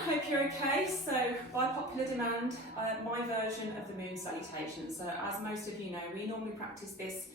hope you're okay. So by popular demand, my version of the moon salutation. So as most of you know, we normally practice this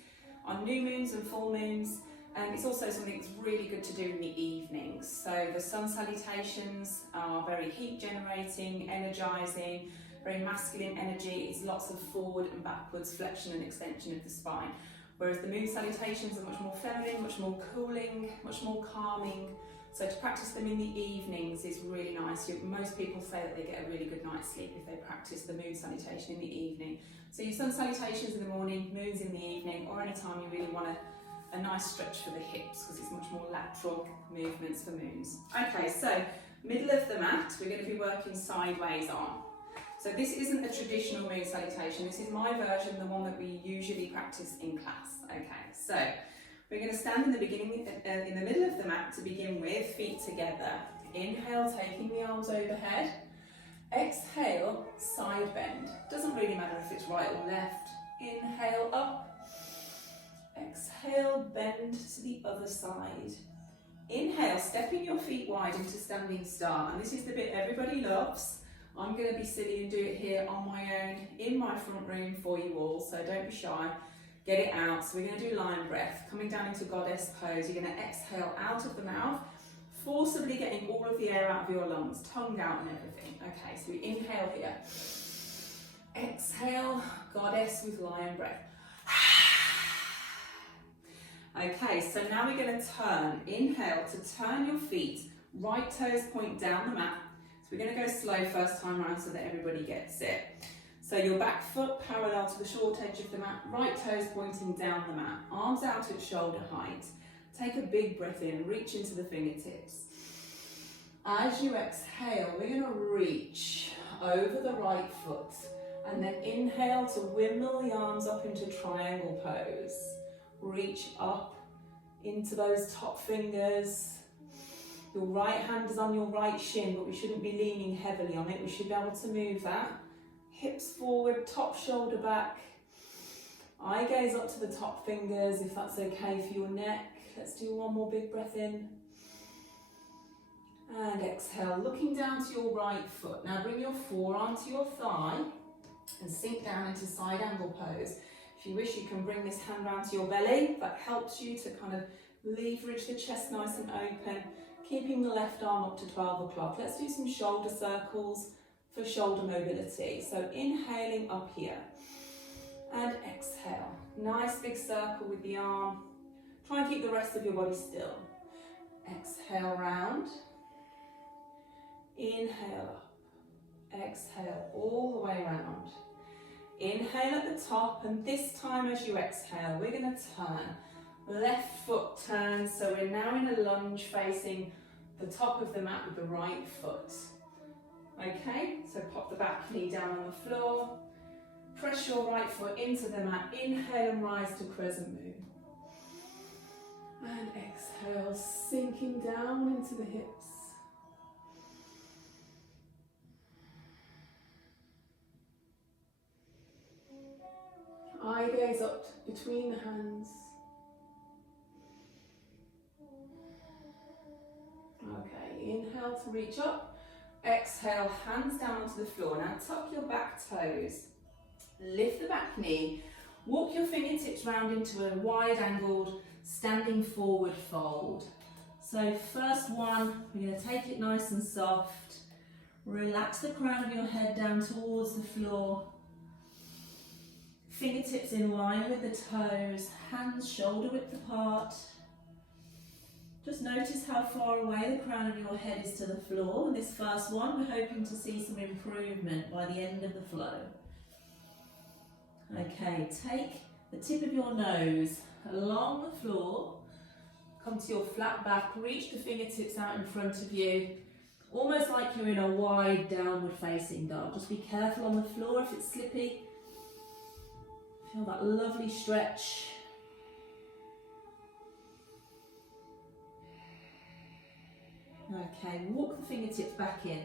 on new moons and full moons. It's also something that's really good to do in the evenings. So the sun salutations are very heat generating, energising, very masculine energy. It's lots of forward and backwards flexion and extension of the spine. Whereas the moon salutations are much more feminine, much more cooling, much more calming. So to practice them in the evenings is really nice. Most people say that they get a really good night's sleep if they practice the moon salutation in the evening. So your sun salutations in the morning, moons in the evening, or any time you really want a nice stretch for the hips, because it's much more lateral movements for moons. Okay, so middle of the mat, we're going to be working sideways on. So this isn't a traditional moon salutation, this is my version, the one that we usually practice in class. Okay, so we're going to stand in the middle of the mat to begin with, feet together. Inhale, taking the arms overhead. Exhale, side bend. Doesn't really matter if it's right or left. Inhale up. Exhale, bend to the other side. Inhale, stepping your feet wide into standing start. And this is the bit everybody loves. I'm going to be silly and do it here on my own in my front room for you all, so don't be shy. Get it out. So we're going to do lion breath, coming down into goddess pose. You're going to exhale out of the mouth, forcibly getting all of the air out of your lungs, tongue out and everything. Okay, so we inhale here. Exhale, goddess with lion breath. Okay, so now we're going to turn. Inhale to turn your feet, right toes point down the mat. So we're going to go slow first time around so that everybody gets it. So your back foot parallel to the short edge of the mat, right toes pointing down the mat, arms out at shoulder height. Take a big breath in, reach into the fingertips. As you exhale, we're going to reach over the right foot and then inhale to wimble the arms up into triangle pose. Reach up into those top fingers. Your right hand is on your right shin, but we shouldn't be leaning heavily on it. We should be able to move that. Hips forward, top shoulder back. Eye gaze up to the top fingers if that's okay for your neck. Let's do one more big breath in. And exhale, looking down to your right foot. Now bring your forearm to your thigh and sink down into side angle pose. If you wish, you can bring this hand round to your belly. That helps you to kind of leverage the chest nice and open, keeping the left arm up to 12 o'clock. Let's do some shoulder circles for shoulder mobility. So inhaling up here and exhale. Nice big circle with the arm. Try and keep the rest of your body still. Exhale round. Inhale up. Exhale all the way round. Inhale at the top, and this time as you exhale, we're going to turn. Left foot turns, so we're now in a lunge facing the top of the mat with the right foot. Okay, so pop the back knee down on the floor. Press your right foot into the mat. Inhale and rise to crescent moon. And exhale, sinking down into the hips. Eye gaze up between the hands. Okay, inhale to reach up. Exhale, hands down onto the floor. Now tuck your back toes. Lift the back knee. Walk your fingertips round into a wide angled standing forward fold. So first one, we're going to take it nice and soft. Relax the crown of your head down towards the floor. Fingertips in line with the toes, hands shoulder width apart. Just notice how far away the crown of your head is to the floor. In this first one, we're hoping to see some improvement by the end of the flow. Okay, take the tip of your nose along the floor, come to your flat back, reach the fingertips out in front of you, almost like you're in a wide downward facing dog. Just be careful on the floor if it's slippy. Feel that lovely stretch. Okay, walk the fingertips back in.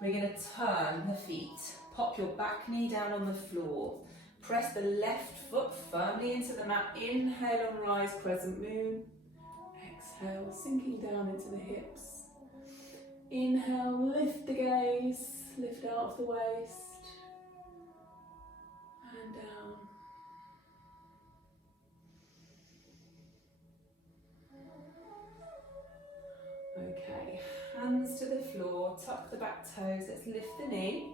We're going to turn the feet. Pop your back knee down on the floor. Press the left foot firmly into the mat. Inhale and rise, crescent moon. Exhale, sinking down into the hips. Inhale, lift lift out of the waist and down. Okay, hands to the floor, tuck the back toes, let's lift the knee.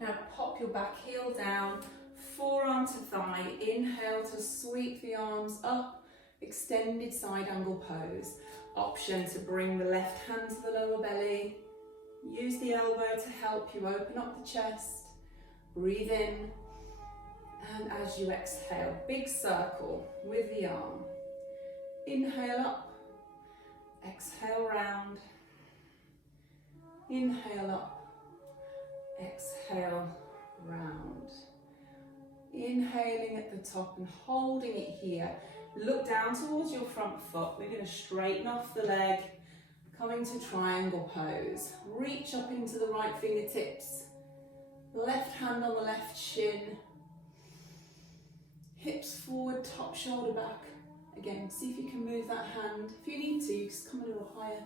Now pop your back heel down, forearm to thigh, inhale to sweep the arms up, extended side angle pose. Option to bring the left hand to the lower belly, use the elbow to help you open up the chest, breathe in, and as you exhale, big circle with the arm. Inhale up, exhale round, inhale up, exhale round. Inhaling at the top and holding it here. Look down towards your front foot. We're going to straighten off the leg, coming to triangle pose. Reach up into the right fingertips. Left hand on the left shin. Hips forward, top shoulder back. Again, see if you can move that hand. If you need to, just come a little higher.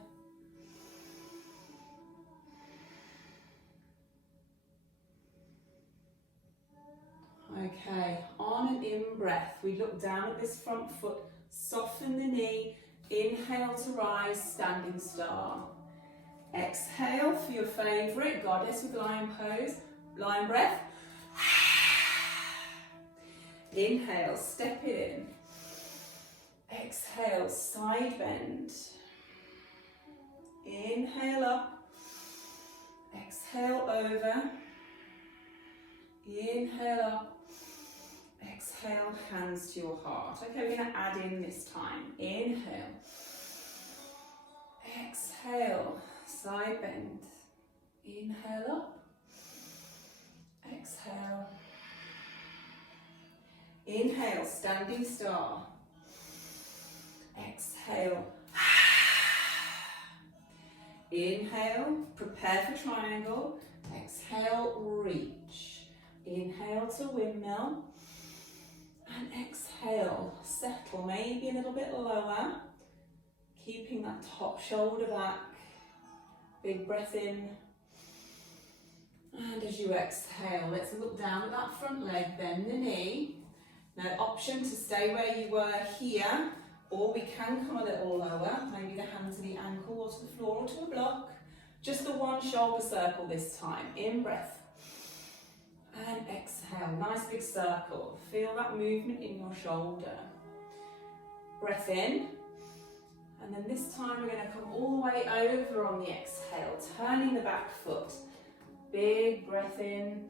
Okay, on an in-breath, we look down at this front foot, soften the knee, inhale to rise, standing star. Exhale for your favourite, goddess with lion pose, lion breath. Inhale, step it in. Exhale, side bend. Inhale up, exhale over. Inhale up. Exhale, hands to your heart. Okay, we're going to add in this time. Inhale. Exhale, side bend. Inhale up. Exhale. Inhale, standing star. Exhale. Inhale, prepare for triangle. Exhale, reach. Inhale to windmill. And exhale, settle, maybe a little bit lower. Keeping that top shoulder back. Big breath in. And as you exhale, let's look down at that front leg, bend the knee. Now, option to stay where you were here, or we can come a little lower, maybe the hand to the ankle or to the floor or to a block. Just the one shoulder circle this time. In breath. And exhale, nice big circle. Feel that movement in your shoulder. Breath in. And then this time we're going to come all the way over on the exhale, turning the back foot. Big breath in.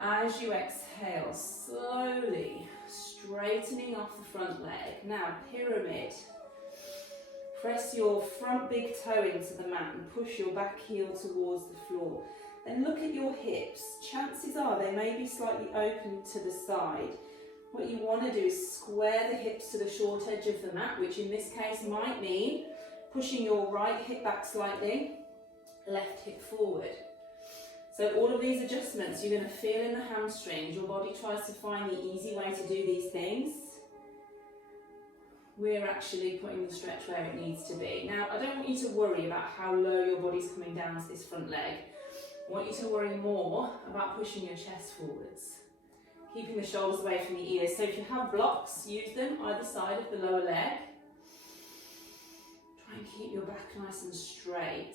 As you exhale, slowly straightening off the front leg. Now, pyramid. Press your front big toe into the mat and push your back heel towards the floor. Then look at your hips. Chances are they may be slightly open to the side. What you want to do is square the hips to the short edge of the mat, which in this case might mean pushing your right hip back slightly, left hip forward. So all of these adjustments you're going to feel in the hamstrings. Your body tries to find the easy way to do these things. We're actually putting the stretch where it needs to be. Now, I don't want you to worry about how low your body's coming down to this front leg. I want you to worry more about pushing your chest forwards. Keeping the shoulders away from the ears. So if you have blocks, use them either side of the lower leg. Try and keep your back nice and straight.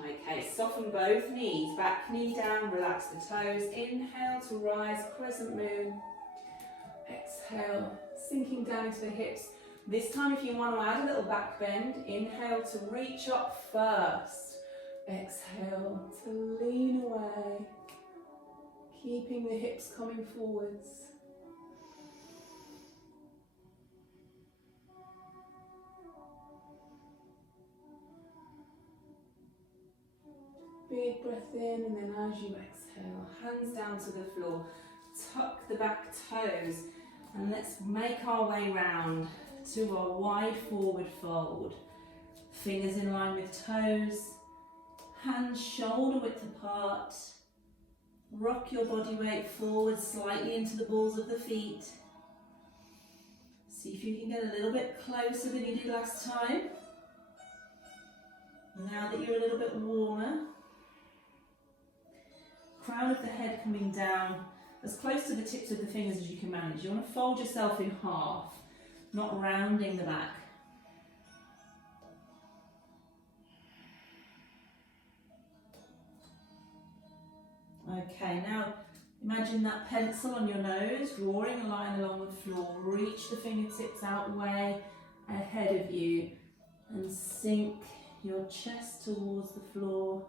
Okay, soften both knees, back knee down, relax the toes. Inhale to rise, crescent moon. Exhale, sinking down into the hips. This time if you want to add a little back bend, inhale to reach up first. Exhale to lean away, keeping the hips coming forwards. Big breath in, and then as you exhale, hands down to the floor, tuck the back toes, and let's make our way round to a wide forward fold. Fingers in line with toes, hands shoulder width apart, Rock your body weight forward slightly into the balls of the feet. See if you can get a little bit closer than you did last time. Now that you're a little bit warmer. Crown of the head coming down as close to the tips of the fingers as you can manage. You want to fold yourself in half, not rounding the back. Okay, now imagine that pencil on your nose, drawing a line along the floor. Reach the fingertips out way ahead of you and sink your chest towards the floor.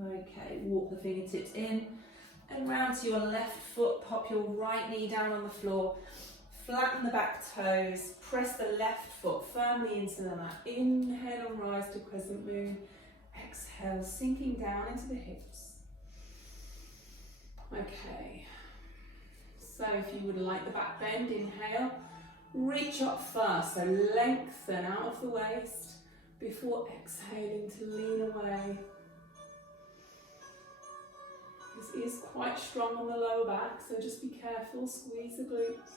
Okay, walk the fingertips in and round to your left foot. Pop your right knee down on the floor. Flatten the back toes. Press the left foot firmly into the mat. Inhale and rise to crescent moon. Exhale, sinking down into the hips. Okay, so if you would like the back bend, inhale. Reach up first, so lengthen out of the waist before exhaling to lean away. This is quite strong on the lower back, so just be careful, squeeze the glutes.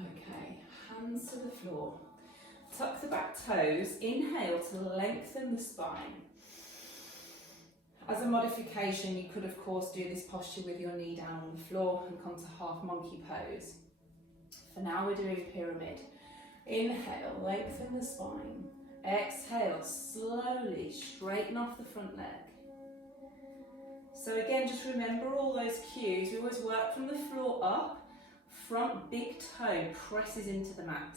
Okay, hands to the floor. Tuck the back toes, inhale to lengthen the spine. As a modification, you could of course do this posture with your knee down on the floor and come to half monkey pose. For now we're doing pyramid. Inhale, lengthen the spine. Exhale, slowly straighten off the front leg. So again, just remember all those cues. We always work from the floor up. Front big toe presses into the mat.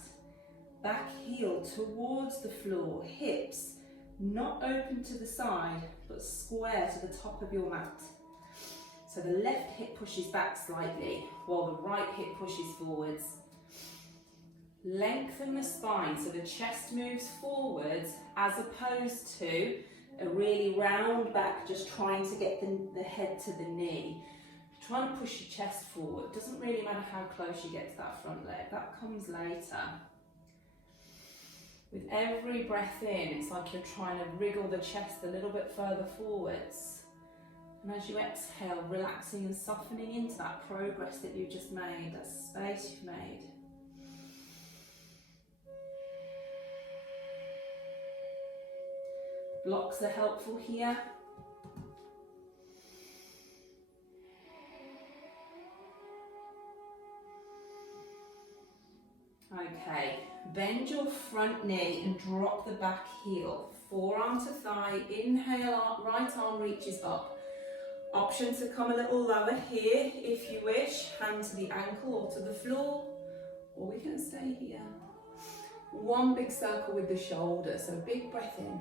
Back heel towards the floor. Hips not open to the side, but square to the top of your mat. So the left hip pushes back slightly, while the right hip pushes forwards. Lengthen the spine, so the chest moves forwards, as opposed to a really round back, just trying to get the head to the knee. Trying to push your chest forward. Doesn't really matter how close you get to that front leg, that comes later. With every breath in, it's like you're trying to wriggle the chest a little bit further forwards. And as you exhale, relaxing and softening into that progress that you've just made, that space you've made. Blocks are helpful here. Okay, bend your front knee and drop the back heel. Forearm to thigh, inhale, right arm reaches up. Option to come a little lower here if you wish. Hand to the ankle or to the floor, or we can stay here. One big circle with the shoulder, so big breath in.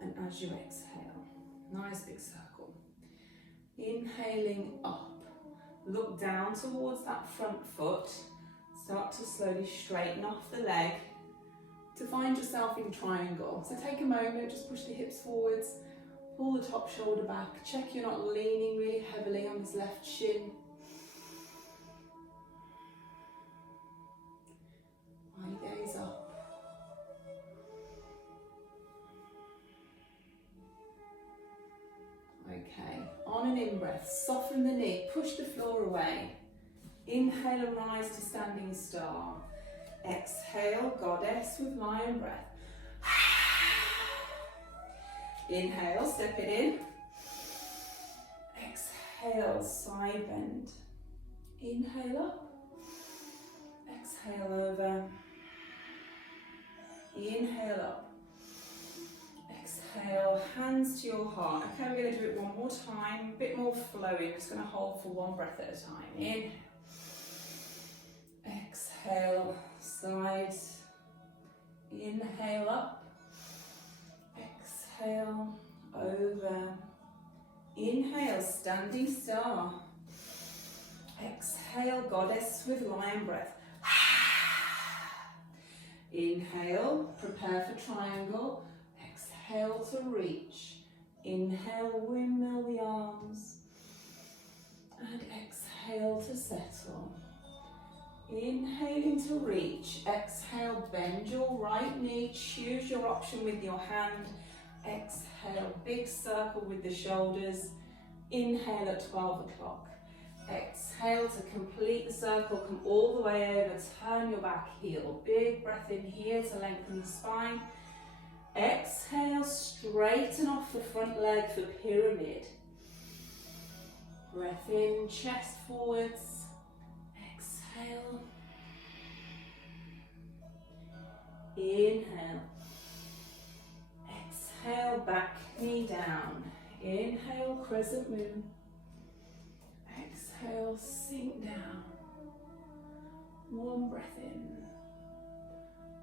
And as you exhale, nice big circle. Inhaling up, look down towards that front foot. Start to slowly straighten off the leg to find yourself in triangle. So take a moment, just push the hips forwards, pull the top shoulder back, check you're not leaning really heavily on this left shin. Eye gaze up. Okay, on an in-breath, soften the knee, push the floor away. Inhale and rise to standing star. Exhale, goddess with lion breath. Inhale, step it in. Exhale, side bend. Inhale up. Exhale over. Inhale up. Exhale, hands to your heart. Okay, we're going to do it one more time. A bit more flowing. Just going to hold for one breath at a time. In. Exhale, sides. Inhale up. Exhale, over. Inhale, standing star. Exhale, goddess with lion breath. Inhale, prepare for triangle. Exhale to reach. Inhale, windmill the arms. And exhale to settle. Inhaling to reach. Exhale, bend your right knee. Choose your option with your hand. Exhale, big circle with the shoulders. Inhale at 12 o'clock. Exhale to complete the circle. Come all the way over. Turn your back heel. Big breath in here to lengthen the spine. Exhale, straighten off the front leg for pyramid. Breath in, chest forwards. Exhale. Inhale. Exhale, back knee down. Inhale, crescent moon. Exhale, sink down. One breath in.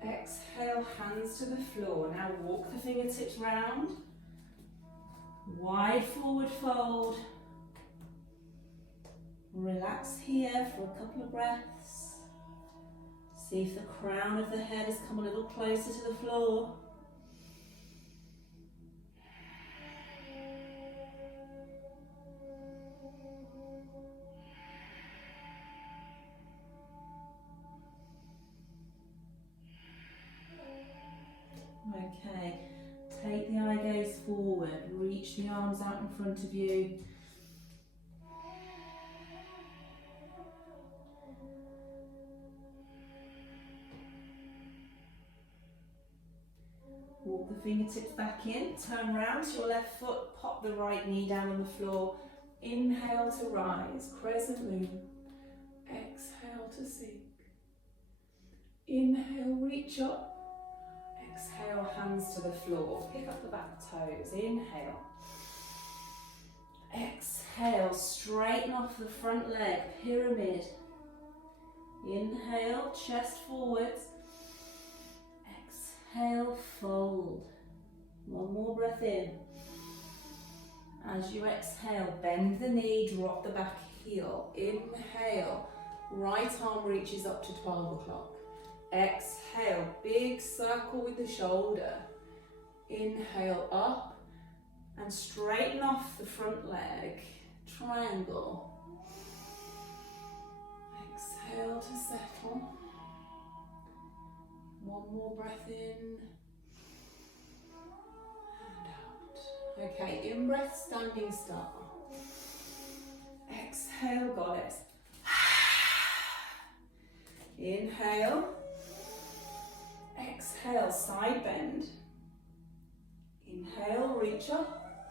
Exhale, hands to the floor. Now walk the fingertips round. Wide forward fold. Relax here for a couple of breaths. See if the crown of the head has come a little closer to the floor. Okay, take the eye gaze forward, reach the arms out in front of you. Walk the fingertips back in, turn round to your left foot, pop the right knee down on the floor. Inhale to rise, crescent moon. Exhale to sink. Inhale, reach up. Exhale, hands to the floor. Pick up the back toes. Inhale. Exhale, straighten off the front leg, pyramid. Inhale, chest forwards. Exhale, fold. One more breath in. As you exhale, bend the knee, drop the back heel. Inhale, right arm reaches up to 12 o'clock. Exhale, big circle with the shoulder. Inhale up and straighten off the front leg. Triangle. Exhale to settle. One more breath in and out. Okay, in breath, standing star. Exhale, goddess. Inhale. Exhale, side bend. Inhale, reach up.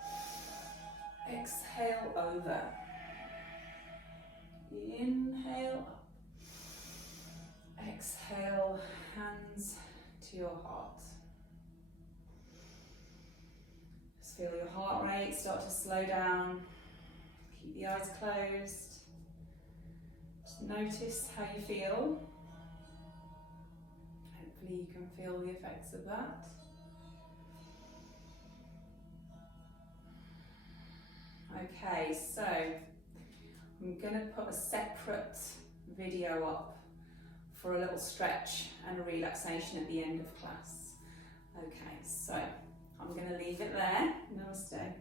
Exhale, over. Inhale up. Exhale, hands to your heart. Just feel your heart rate start to slow down. Keep the eyes closed. Just notice how you feel. Hopefully you can feel the effects of that. Okay, so I'm going to put a separate video up for a little stretch and a relaxation at the end of class. Okay, so I'm going to leave it there. Namaste.